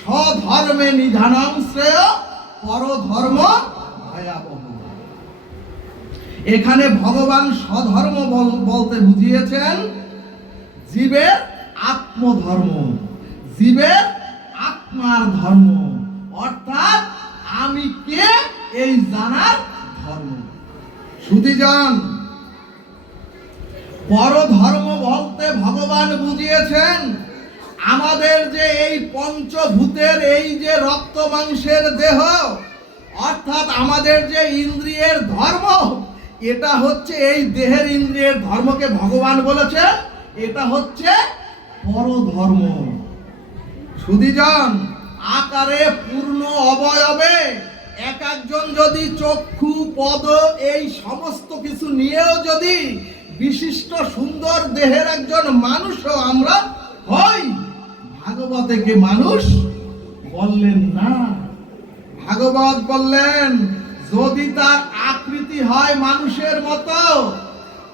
স্বধর্মে নিধানং শ্রেয় পরধর্ম ভয়াবহ। এখানে ভগবান স্বধর্ম বলতে বুঝিয়েছেন জীবের আত্মধর্ম, জীবের আত্মার ধর্ম, অর্থাৎ আমি কে এই জানার ধর্ম। সুধীজন, পরধর্ম বলতে ভগবান বুঝিয়েছেন আমাদের যে এই পঞ্চভূতের এই যে রক্ত মাংসের দেহ, অর্থাৎ আমাদের যে ইন্দ্রিয়ের ধর্ম, এটা হচ্ছে এই দেহের ইন্দ্রিয়ের ধর্মকে ভগবান বলেছে এটা হচ্ছে পরধর্ম। সুধীজন, আকারে পূর্ণ অবয়বে এক একজন যদি চক্ষু পদ এই সমস্ত কিছু নিয়েও যদি বিশিষ্ট সুন্দর দেহের একজন মানুষও আমরা হই, ভাগবতে কে মানুষ বললেন না। ভাগবত বললেন যদি তার আকৃতি হয় মানুষের মতো,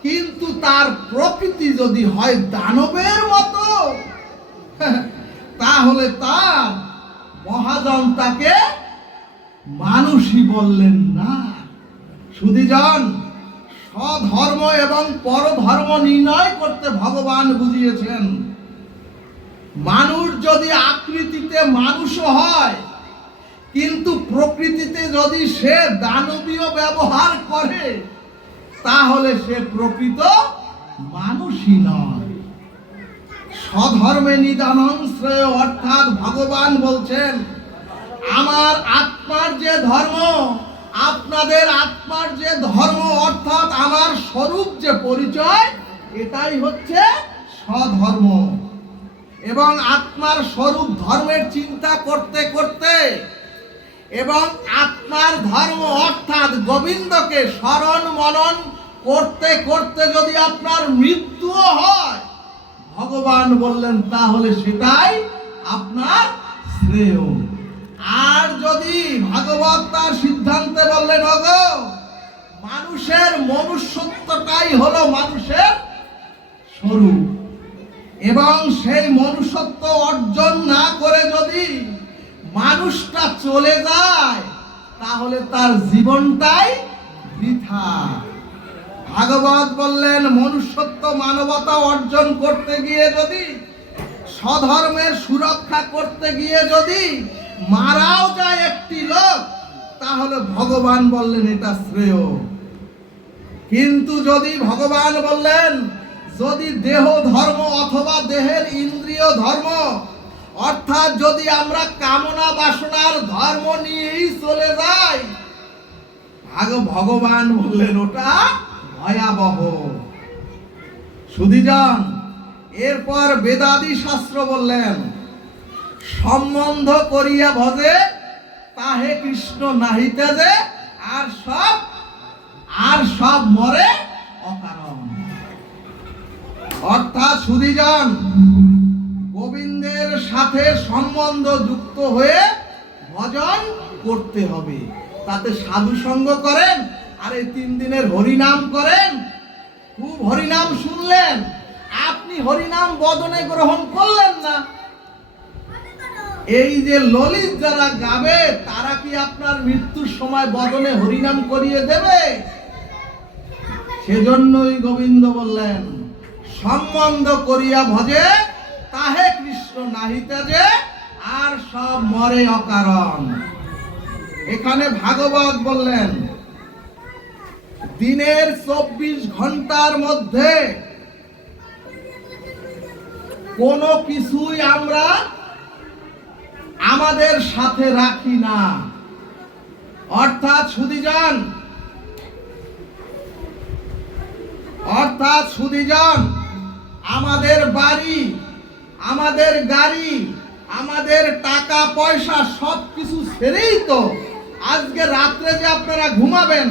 কিন্তু তার প্রকৃতি যদি হয় দানবের মতো, তাহলে তার মহাজন তাকে মানুষই বললেন না। সুধীজন, স্বধর্ম এবং পরধর্ম নির্ণয় করতে ভগবান বুঝিয়েছেন মানুষ যদি আকৃতিতে মানুষও হয়, কিন্তু প্রকৃতিতে যদি সে দানবীয় ব্যবহার করে, তাহলে সে প্রকৃত মানুষই নয়। স্বধর্মে নিদানং শ্রেয়, অর্থাৎ ভগবান বলছেন আমার আত্মার যে ধর্ম, আপনাদের আত্মার যে ধর্ম, অর্থাৎ আমার স্বরূপ যে পরিচয়, এটাই হচ্ছে স্বধর্ম। এবং আত্মার স্বরূপ ধর্মের চিন্তা করতে করতে এবং আত্মার ধর্ম অর্থাৎ গোবিন্দকে স্মরণ মনন করতে করতে যদি আপনার মৃত্যুও হয়, ভগবান বললেন তাহলে সেটাই আপনার শ্রেয়। আর যদি ভাগবত তার সিদ্ধান্তে বললেন ওগো মানুষের মনুষ্যত্বটাই হলো মানুষের স্বরূপ, এবং সেই মনুষ্যত্ব অর্জন না করে যদি মানুষটা চলে যায়, তাহলে তার জীবনটাই বৃথা। ভাগবত বললেন মনুষ্যত্ব মানবতা অর্জন করতে গিয়ে যদি, স্বধর্মের সুরক্ষা করতে গিয়ে যদি মারাও যায় একটি লোক, তাহলে ভগবান বললেন এটা শ্রেয়। কিন্তু যদি ভগবান বললেন যদি দেহ ধর্ম অথবা দেহের ইন্দ্রিয় ধর্ম, অর্থাৎ যদি আমরা কামনা বাসনার ধর্ম নিয়েই চলে যাই, ভগবান বললেন ওটা ভয়াবহ। সুধীজন, এরপর বেদাদি শাস্ত্র বললেন সম্বন্ধ করিয়া ভজে তাহে কৃষ্ণ নাহিতে যে, আর সব মরে অকারণ। অর্থাৎ সুধীজন, গোবিন্দের সাথে সম্বন্ধ যুক্ত হয়ে ভজন করতে হবে। তাতে সাধু সঙ্গ করেন আর এই 3 দিনের হরিনাম করেন, খুব হরিনাম শুনলেন, আপনি হরিনাম বদনে গ্রহণ করলেন না। এই যে ললিত যারা গাবে, তারা কি আপনার মৃত্যুর সময় বদনে হরিনাম করিয়ে দেবে? সেজন্যই গোবিন্দ বললেন সম্বন্ধ করিয়া ভজে তাহে কৃষ্ণ নাহিতে যে, আর সব মরে অকারণ। এখানে ভাগবত বললেন দিনের 24 ঘন্টার মধ্যে কোনো কিছুই আমরা আমাদের সাথে রাখি না। অর্থাৎ সুধীজন, আমাদের বাড়ি, আমাদের গাড়ি, আমাদের টাকা পয়সা সবকিছু ছেড়েই তো আজকে রাত্রে যে আপনারা ঘুমাবেন,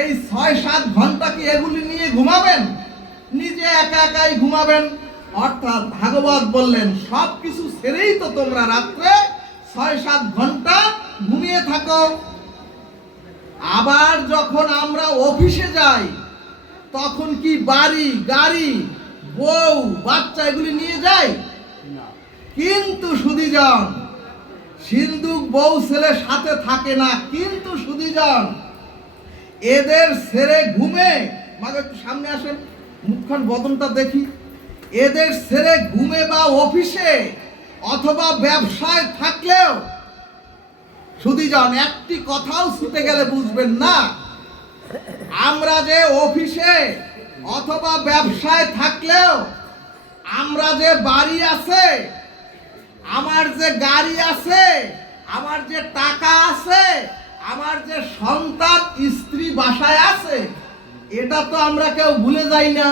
এই 6-7 ঘন্টা কি এগুলি নিয়ে ঘুমাবেন? নিজে একা একাই ঘুমাবেন। অর্থাৎ ভাগবত বললেন সবকিছু ছেড়েই তো তোমরা রাত্রে 6-7 ঘন্টা ঘুমিয়ে থাকো। আবার যখন আমরা অফিসে যাই, তখন কি বাড়ি, গাড়ি, বউ, বাচ্চা এগুলি নিয়ে যাই? কিন্তু সুধীজন, সিন্ধুক বউ ছেলে সাথে থাকে না, কিন্তু সুধীজন এদের ছেড়ে ঘুমে, মাকে একটু সামনে আসেন, মুখখান বদনটা দেখি। এদের ছেড়ে ঘুমে বা অফিসে অথবা ব্যবসায় থাকলেও সুধীজন একটি কথাও ছুটে গেলে বুঝবেন না, আমরা যে অফিসে অথবা ব্যবসায় থাকলেও, আমরা যে বাড়ি আছে, আমার যে গাড়ি আছে, আমার যে টাকা আছে, আমার যে সন্তান স্ত্রী বাসায় আছে, এটা তো আমরা কেউ ভুলে যাই না।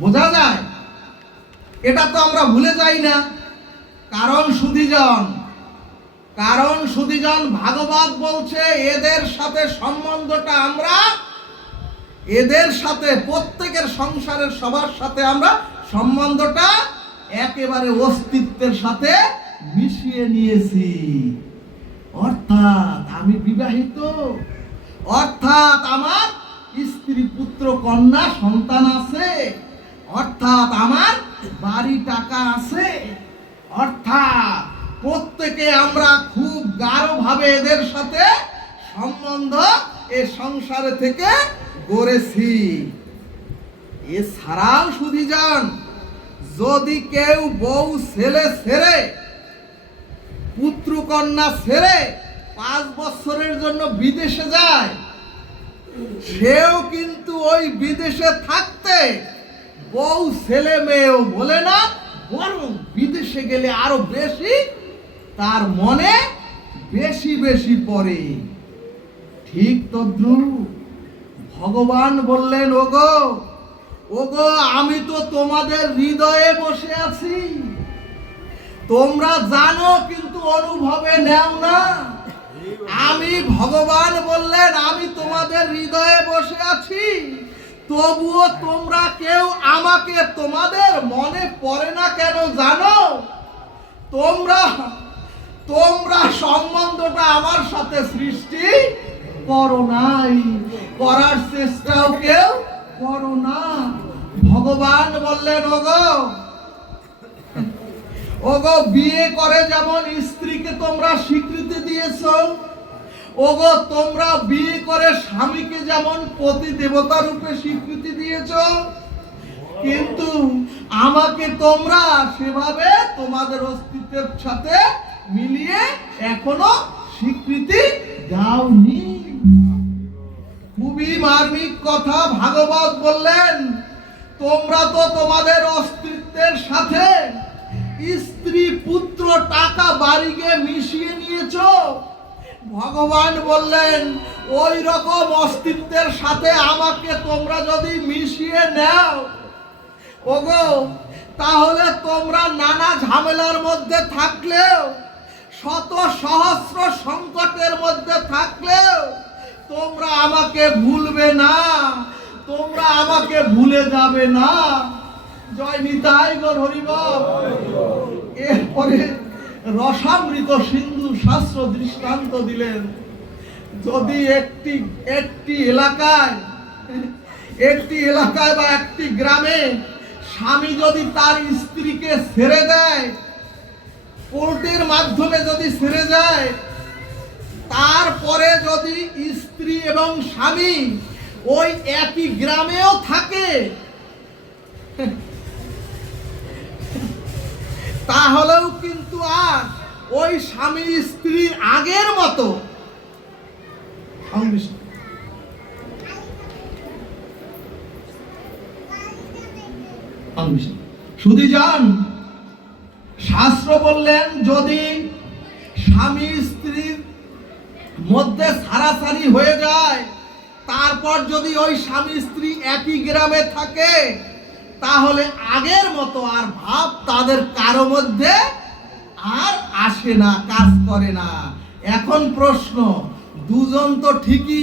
বোঝা যায়? এটা তো আমরা ভুলে যাই না। কারণ সুধীজন ভাগবত বলছে এদের সাথে সম্বন্ধটা আমরা, এদের সাথে প্রত্যেকের সংসারের সবার সাথে আমরা সম্বন্ধটা একেবারে অস্তিত্বের সাথে মিশিয়ে নিয়েছি। অর্থাৎ আমি বিবাহিত, অর্থাৎ আমার স্ত্রী পুত্র কন্যা সন্তান আছে, অর্থাৎ আমার বাড়ি টাকা আছে, অর্থাৎ প্রত্যেকে আমরা খুব গাঢ়ভাবে এদের সাথে সম্বন্ধ এ সংসারে থেকে গড়েছি। এছাড়াও সুধীজন যদি কেউ বউ ছেলে ছেড়ে, পুত্র কন্যা ছেড়ে 5 বছরের জন্য বিদেশে যায়, সেও কিন্তু ওই বিদেশে থাকতে বউ ছেলে মেয়েও বলে না, বরং বিদেশে গেলে আরো বেশি তার মনে বেশি বেশি পড়ে। ঠিক তদ্রুপ ভগবান বললেন, ওগো আমি তো তোমাদের হৃদয়ে বসে আছি, তোমরা জানো কিন্তু অনুভবে নেও না। আমি ভগবান বললেন আমি তোমাদের হৃদয়ে বসে আছি, তবুও তোমরা কেউ আমাকে তোমাদের মনে পড়ে না কেন জানো? তোমরা সম্বন্ধটা আমার সাথে সৃষ্টি করো নাই, করার চেষ্টাও কেউ করো না। ভগবান বললেন, ওগো বিয়ে করে যেমন স্ত্রীকে তোমরা স্বীকৃতি দিয়েছো, ওগো তোমরা বিয়ে করে স্বামীকে যেমন পতি দেবতা রূপে স্বীকৃতি দিয়েছো, কিন্তু আমাকে তোমরা সেভাবে তোমাদের অস্তিত্বের সাথে মিলিয়ে এখনো স্বীকৃতি দাওনি। খুবই মার্মিক কথা ভাগবত বললেন, তোমরা তো তোমাদের অস্তিত্বের সাথে স্ত্রী পুত্র টাকা বাড়িকে মিশিয়ে নিয়েছো। ভগবান বললেন ওই রকম অস্তিত্বের সাথে আমাকে তোমরা যদি মিশিয়ে নাও, ওগো তাহলে তোমরা নানা ঝামেলার মধ্যে থাকলেও, শত সহস্র সংকটের মধ্যে থাকলেও তোমরা আমাকে ভুলবে না, তোমরা আমাকে ভুলে যাবে না। জয় নিতাই গৌর হরিবল। এরপরে রসামৃত সিন্ধু শাস্ত্র দৃষ্টান্ত দিলেন, যদি একটি এলাকায় বা একটি গ্রামে স্বামী যদি তার স্ত্রীকে ছেড়ে দেয়, কোর্টের মাধ্যমে যদি ছেড়ে যায়, তারপরে যদি স্ত্রী এবং স্বামী ওই একই গ্রামেও থাকে, তাহলেও কিন্তু আর ওই স্বামী স্ত্রীর আগের মতো সুধীজন শাস্ত্র বললেন যদি স্বামী স্ত্রীর মধ্যে ছাড়াছাড়ি হয়ে যায়, তারপর যদি ওই স্বামী স্ত্রী একই গ্রামে থাকে, তাহলে আগের মতো আর ভাব তাদের কারো মধ্যে আর আসে না, কাজ করে না। এখন প্রশ্ন, দুজন তো ঠিকই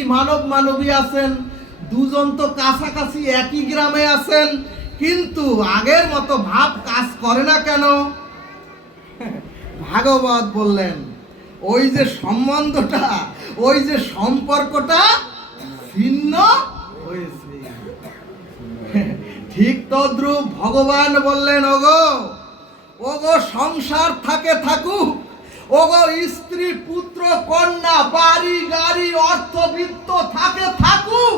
মানবী আছেন, দুজন তো কাছাকাছি একই গ্রামে আছেন, কিন্তু আগের মতো ভাব কাজ করে না কেন? ভাগবত বললেন ওই যে সম্বন্ধটা, ওই যে সম্পর্কটা ভিন্ন হয়েছে। ঠিক তদ্রূপ ভগবান বললেন, ওগো সংসার থাকুক, ওগো স্ত্রী পুত্র কন্যা বাড়ি গাড়ি অর্থবিত্ত থাকে থাকুক,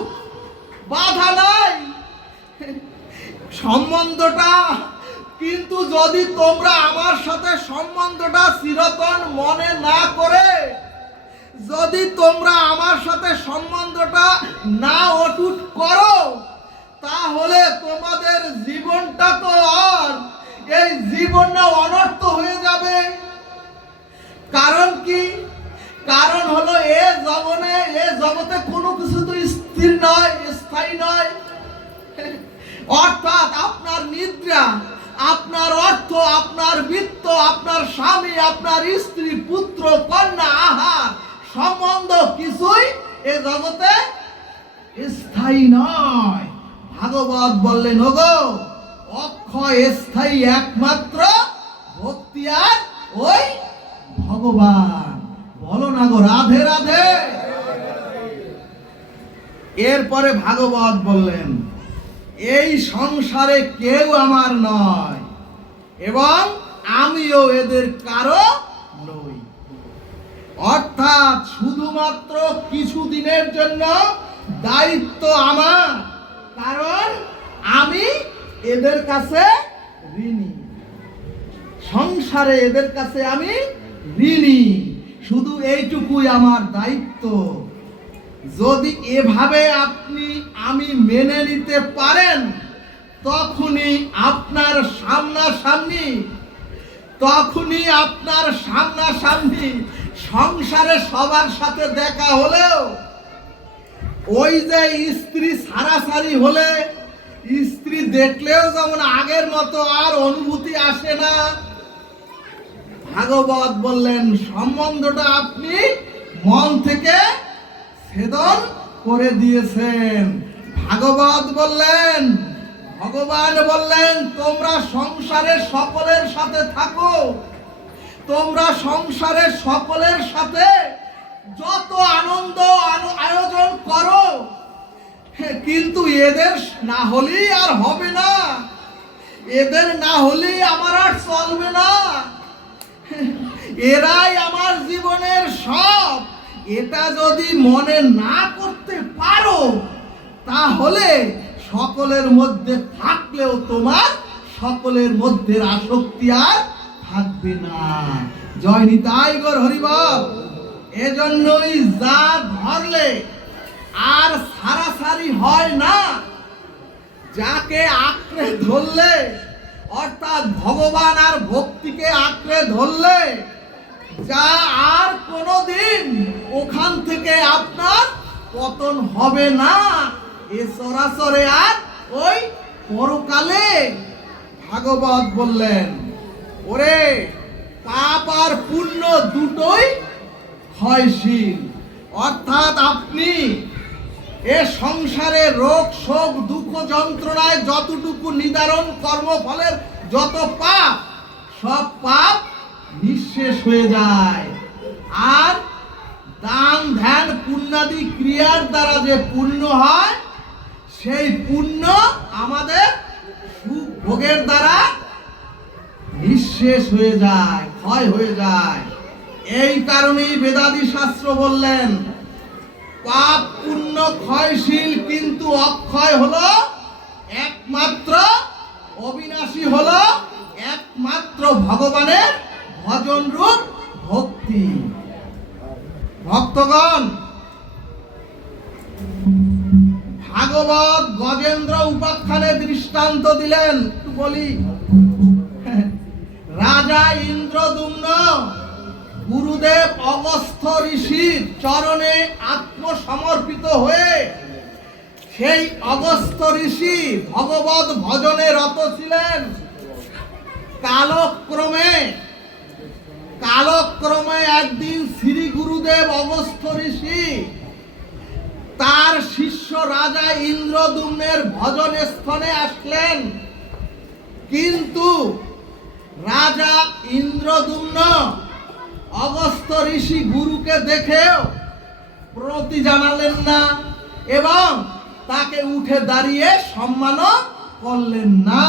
বাধা নাই সম্বন্ধটা। কিন্তু যদি তোমরা আমার সাথে সম্বন্ধটা চিরতন মনে না করে, যদি তোমরা আমার সাথে সম্বন্ধটা না অটুট করো, তাহলে তোমাদের জীবনটা তো আর এই জীবনটা অনর্থ হয়ে যাবে। কারণ কি? কারণ হলো এ জগতে কোনো কিছু তো স্থির নয়, স্থায়ী নয়। অর্থাৎ আপনার নিদ্রা, আপনার অর্থ, আপনার বিত্ত, আপনার স্বামী, আপনার স্ত্রী, পুত্র, কন্যা, আহার, সম্বন্ধ কিছুই এ জগতে স্থায়ী নয়। ভাগবত বললেন, ওগো অক্ষয় স্থায়ী একমাত্র ভক্তি আর ওই ভগবান। বলো না গো রাধে রাধে। এরপরে ভাগবত বললেন, এই সংসারে কেউ আমার নয় এবং আমিও এদের কারো নই। অর্থাৎ শুধুমাত্র কিছুদিনের জন্য দায়িত্ব আমার, কারণ আমি এদের কাছে ঋণী। সংসারে এদের কাছে আমি ঋণী, শুধু এইটুকুই আমার দায়িত্ব। যদি এভাবে আমি মেনে নিতে পারেন, তখনই আপনার সামনাসামনি সংসারে সবার সাথে দেখা হলেও ওই যে স্ত্রী সারাসারি হলে, স্ত্রী দেখলেও যেমন আগের মতো আর অনুভূতি আসে না। ভাগবত বললেন, সম্বন্ধটা আপনি মন থেকে ছেদন করে দিয়েছেন। ভাগবত বললেন, ভগবান বললেন, তোমরা সংসারে সকলের সাথে থাকো, তোমরা সংসারে সকলের সাথে যত আনন্দ আয়োজন করো, কিন্তু এদের না হলেই আর হবে না, এদের না হলেই আমার আর চলবে না। এরাই আমার জীবনের সব। এটা যদি মনে না করতে পারো, তাহলে সকলের মধ্যে থাকলেও তোমার সকলের মধ্যে আসক্তি আর থাকবে না। জয় নিতাই গৌর হরিবল। এজন্যই যা ধরলে আর সারাসারি হয় না, যাকে আঁকড়ে ধরলে, অর্থাৎ ভগবান আর ভক্তিকে আঁকড়ে ধরলে, যা আর কোনোদিন ওখান থেকে আপনার পতন হবে না। এ সরাসরি আর ওই পরকালে। ভাগবত বললেন, ওরে পাপ আর পুণ্য দুটোই ক্ষয়শীল। অর্থাৎ আপনি এ সংসারে রোগ শোক দুঃখ যন্ত্রণায় যতটুকু নিদারণ কর্মফলের যত পাপ, সব পাপ নিঃশেষ হয়ে যায়। আর দান ধ্যান পুণ্যাদি ক্রিয়ার দ্বারা যে পুণ্য হয়, সেই পুণ্য আমাদের সুখ ভোগের দ্বারা নিঃশেষ হয়ে যায়, ক্ষয় হয়ে যায়। এই কারণেই বেদাদি শাস্ত্র বললেন, পাপ পুণ্য ক্ষয়শীল, কিন্তু অক্ষয় হলো একমাত্র, অবিনাশী হলো একমাত্র ভগবানের ভজন রূপ ভক্তি। ভক্তগণ, ভাগবত গজেন্দ্র উপাখ্যানে দৃষ্টান্ত দিলেন। একটু বলি, রাজা ইন্দ্রদুম্ন গুরুদেব অগস্ত্য ঋষির চরণে আত্মসমর্পিত হয়ে সেই অগস্ত্য ঋষি ভগবত ভজনে রত ছিলেন। কালক্রমে একদিন শ্রী গুরুদেব অগস্ত্য ঋষি তার শিষ্য রাজা ইন্দ্রদুম্নের ভজন স্থানে আসলেন। কিন্তু রাজা ইন্দ্রদুম্ন অগস্ত্য ঋষি গুরুকে দেখেও প্রণতি জানালেন না এবং তাকে উঠে দাঁড়িয়ে সম্মান করলেন না।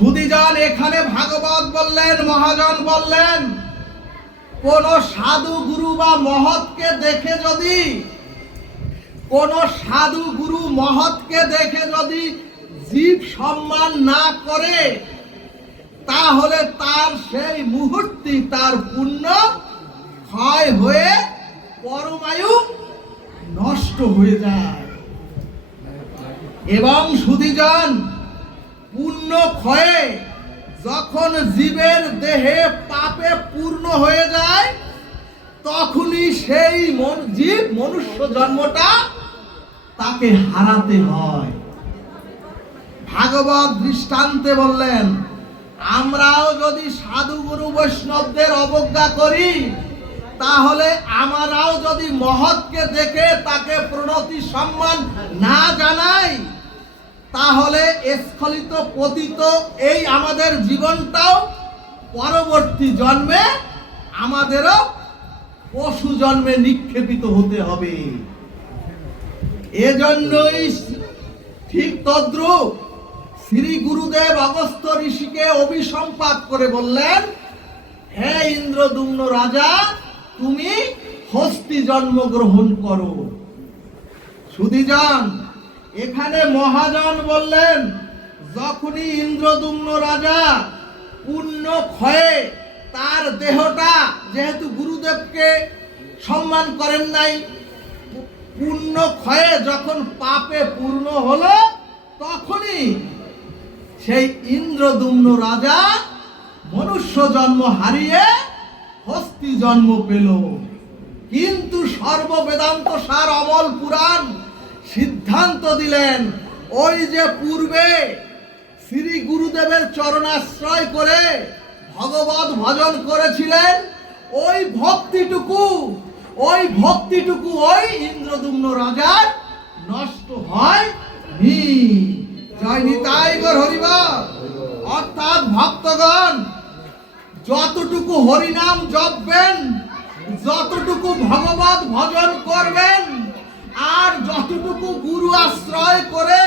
সুধীজন, এখানে ভাগবত বললেন, মহাজন বললেন, কোন সাধু গুরু বা মহৎকে দেখে যদি, কোন সাধু গুরু মহৎকে দেখে যদি জীব সম্মান না করে, তাহলে তার সেই মুহূর্তে তার পুণ্য ক্ষয় হয়ে পরমায়ু নষ্ট হয়ে যায়। এবং সুধীজন, পুণ্য ক্ষয়ে যখন জীবের দেহে পাপে পূর্ণ হয়ে যায়, তখনই সেই জীব মনুষ্য জন্মটা তাকে হারাতে হয়। ভাগবত দৃষ্টান্তে বললেন, আমরাও যদি সাধু গুরু বৈষ্ণবদের অবজ্ঞা করি, তাহলে আমরাও যদি মহৎকে দেখে তাকে প্রণতি সম্মান না জানাই, তাহলে স্খলিত পতিত এই আমাদের জীবনটাও পরবর্তী জন্মে আমাদেরও পশু জন্মে নিক্ষেপিত হতে হবে। এজন্যই ঠিক তদ্রূপ শ্রী গুরুদেব অগস্ত্য ঋষিকে অভিসম্পাত করে বললেন, হে ইন্দ্রদ্যুম্ন রাজা, তুমি হস্তি জন্মগ্রহণ করো। সুধীজন, এখানে মহাজন বললেন, যখনই ইন্দ্রদ্যুম্ন রাজা পুণ্য ক্ষয়ে তার দেহটা, যেহেতু গুরুদেবকে সম্মান করেন নাই, পুণ্য ক্ষয়ে যখন পাপে পূর্ণ হলো, তখনই সেই ইন্দ্রদ্যুম্ন রাজা মনুষ্য জন্ম হারিয়ে হস্তি জন্ম পেল। কিন্তু সর্ববেদান্ত সার অমল পুরাণ সিদ্ধান্ত দিলেন, ওই যে পূর্বে শ্রী গুরুদেবের চরণাশ্রয় করে ভগবত ভজন করেছিলেন, ওই ভক্তিটুকু ওই ইন্দ্রদ্যুম্ন রাজার নষ্ট হয়নি। জয় নিতাই গৌর হরিবল। অর্থাৎ ভক্তগণ, যতটুকু হরিনাম জপবেন, যতটুকু ভগবত ভজন করবেন, আর যতটুকু গুরু আশ্রয় করে,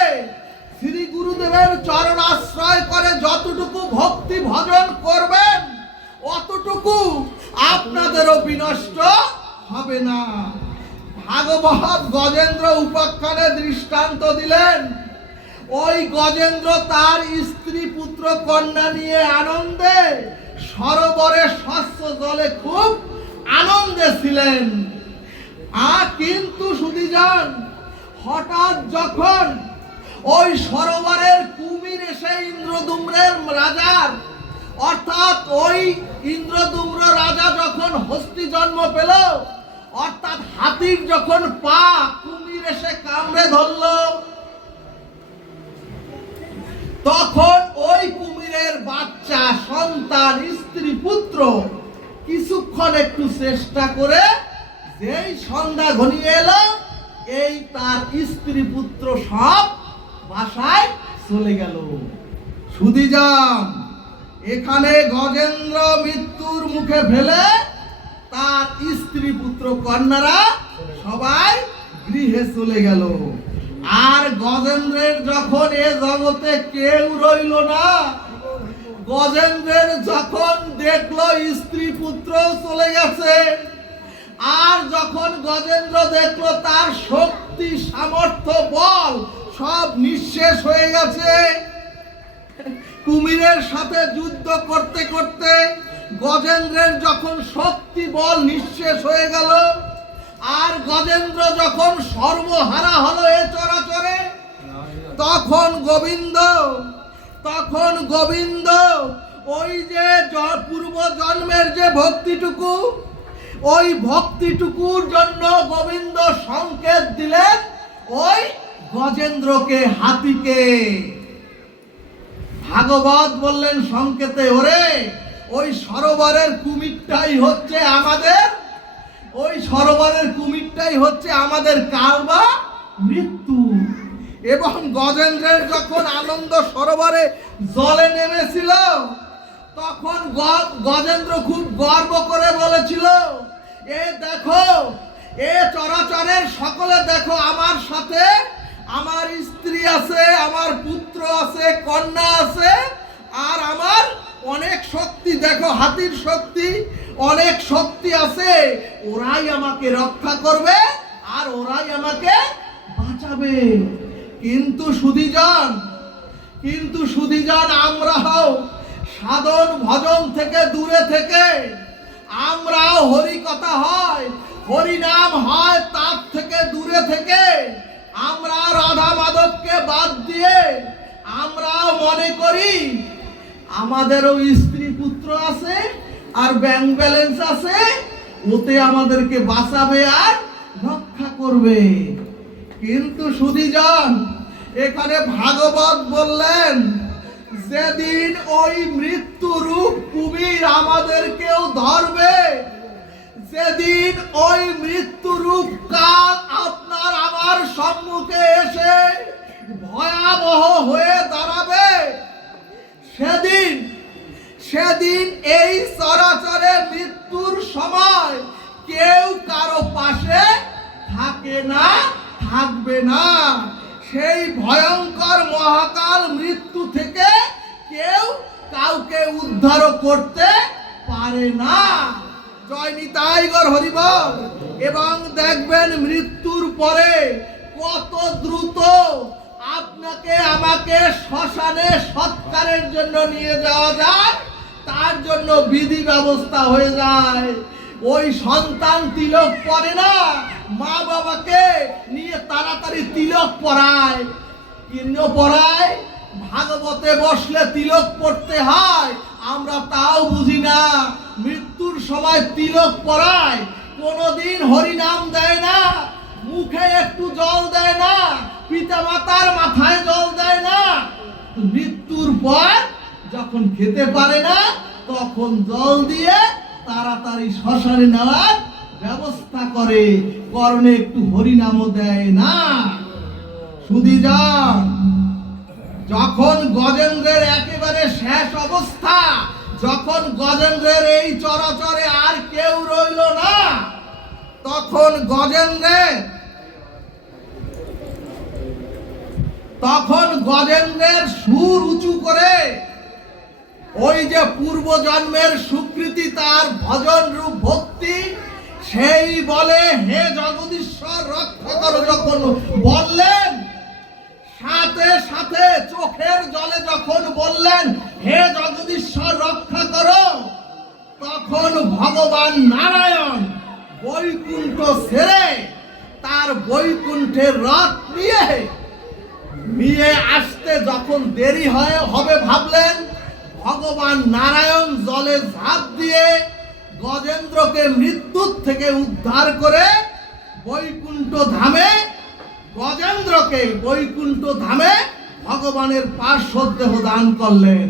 শ্রী গুরুদেবের চরণ আশ্রয় করে যতটুকু ভক্তি ভজন করবেন, অতটুকু আপনাদেরও বিনষ্ট হবে না। ভাগবত গজেন্দ্র উপাখ্যানে দৃষ্টান্ত দিলেন, ওই গজেন্দ্র তার স্ত্রী পুত্র কন্যা নিয়ে আনন্দে সরোবরে স্বচ্ছ জলে খুব আনন্দে ছিলেন। কিন্তু সুধীজন, হঠাৎ যখন ওই সরোবরের কুমির এসে ইন্দ্রদ্যুম্নের রাজার, অর্থাৎ ওই ইন্দ্রদ্যুম্ন রাজা যখন হস্তি জন্ম পেল, অর্থাৎ হাতির যখন পা কুমির এসে কামড়ে ধরল, তখন ওই কুমিরের বাচ্চা সন্তান স্ত্রী পুত্র কিছুক্ষণ একটু চেষ্টা করে, যেই সন্ধ্যা ঘনিয়ে এলো, এই তার স্ত্রী পুত্র সব বাসায় চলে গেল। সুধীজন, এখানে গজেন্দ্র মৃত্যুর মুখে ফেলে তার স্ত্রী পুত্র কন্যারা সবাই গৃহে চলে গেল। আর গজেন্দ্রের যখন এ জগতে কেউ রইল না, গজেন্দ্রের যখন দেখলো স্ত্রী পুত্র চলে গেছে, আর যখন গজেন্দ্র দেখলো তার শক্তি সামর্থ্য বল সব নিঃশেষ হয়ে গেছে, কুমিরের সাথে যুদ্ধ করতে করতে গজেন্দ্রের যখন শক্তি বল নিঃশেষ হয়ে গেল, আর গজেন্দ্র যখন সর্বহারা হলো এ চরাচরে, তখন গোবিন্দ ওই যে পূর্ব জন্মের যে ভক্তিটুকু, ওই ভক্তিটুকুর জন্য গোবিন্দ সংকেত দিলেন ওই গজেন্দ্রকে, হাতিকে। ভাগবত বললেন সংকেতে, ওরে ওই সরোবরের কুমিরটাই হচ্ছে আমাদের, ওই সরোবরের কুমিরটাই হচ্ছে আমাদের কাল বা মৃত্যু। এবং গজেন্দ্রের যখন আনন্দ সরোবরে জলে নেমেছিল, তখন গজেন্দ্র খুব গর্ব করে বলেছিল, এ দেখো, এ চরাচরের সকলে দেখো, আমার সাথে আমার স্ত্রী আছে, আমার পুত্র আছে, কন্যা আছে, আর আমার অনেক শক্তি, দেখো হাতির শক্তি, অনেক শক্তি আছে, ওরাই আমাকে রক্ষা করবে আর ওরাই আমাকে বাঁচাবে। কিন্তু সুধীজন আমরাও সাধন ভজন থেকে দূরে থেকে, আমরাও হরি কথা হয়, হরি নাম হয়, তার থেকে দূরে থেকে আমরা রাধা মাধবকে বাদ দিয়ে আমরাও মনে করি আমাদেরও স্ত্রী পুত্র আছে আর ব্যাংক ব্যালেন্স আছে, ওতে আমাদেরকে বাঁচাবে আর রক্ষা করবে। কিন্তু সুধীজন, এখানে ভাগবত বললেন যেদিন ওই মৃত্যু রূপ কুমির আমাদেরকেও ধরবে, যেদিন ওই মৃত্যু রূপ কাল আপনার আমার সম্মুখে এসে ভয়াবহ হয়ে দাঁড়াবে, সেদিন এই চরাচরে মৃত্যুর সময় কেউ কারো পাশে থাকে না, থাকবে না। সেই ভয়ঙ্কর মহাকাল মৃত্যু থেকে কেউ কাউকে উদ্ধার করতে পারে না। জয় নিতাই গৌর হরি বল। এবং দেখবেন মৃত্যুর পরে কত দ্রুত আপনাকে আমাকে শ্মশানে সৎকারের জন্য নিয়ে যাওয়া যায়, তার জন্য বিধি ব্যবস্থা হয়ে যায়। ওই সন্তান তিলক পরে না, মা বাবাকে নিয়ে তাড়াতাড়ি তিলক পরায়। কেন পরায়? ভাগবতে বসলে তিলক পড়তে হয়, আমরা তাও বুঝি না। মৃত্যুর সময় তিলক পরায়, কোনোদিন হরিনাম দেয় না, মুখে একটু জল দেয় না, পিতা মাতার মাথায় জল দেয় না। মৃত্যুর পর যখন খেতে পারে না, তখন জল দিয়ে তাড়াতাড়ি শ্মশানে নেওয়ার ব্যবস্থা করে, কর্ণে একটু হরিনামও দেয় না। সুধীজন, যখন গজেন্দ্রের একেবারে শেষ অবস্থা, যখন গজেন্দ্রের এই চরাচরে আর কেউ রইল না, তখন গজেন্দ্রের সুর উঁচু করে ওই যে পূর্ব জন্মের সুকৃতি, তার ভজন রূপ ভক্তি, সেই বলে হে জগদীশ্বর রক্ষা করো যখন বললেন, সাথে সাথে চোখের জলে যখন বললেন হে জগদীশ্বর রক্ষা করো, তখন ভগবান নারায়ণ বৈকুণ্ঠ ছেড়ে তার বৈকুণ্ঠের রথ নিয়ে আসতে যখন দেরি হবে ভাবলেন, ভগবান নারায়ণ জলে ঝাঁপ দিয়ে গজেন্দ্রকে মৃত্যুর থেকে উদ্ধার করে গজেন্দ্রকে বৈকুণ্ঠ ধামে ভগবানের পার্শ্বদেহ দান করলেন।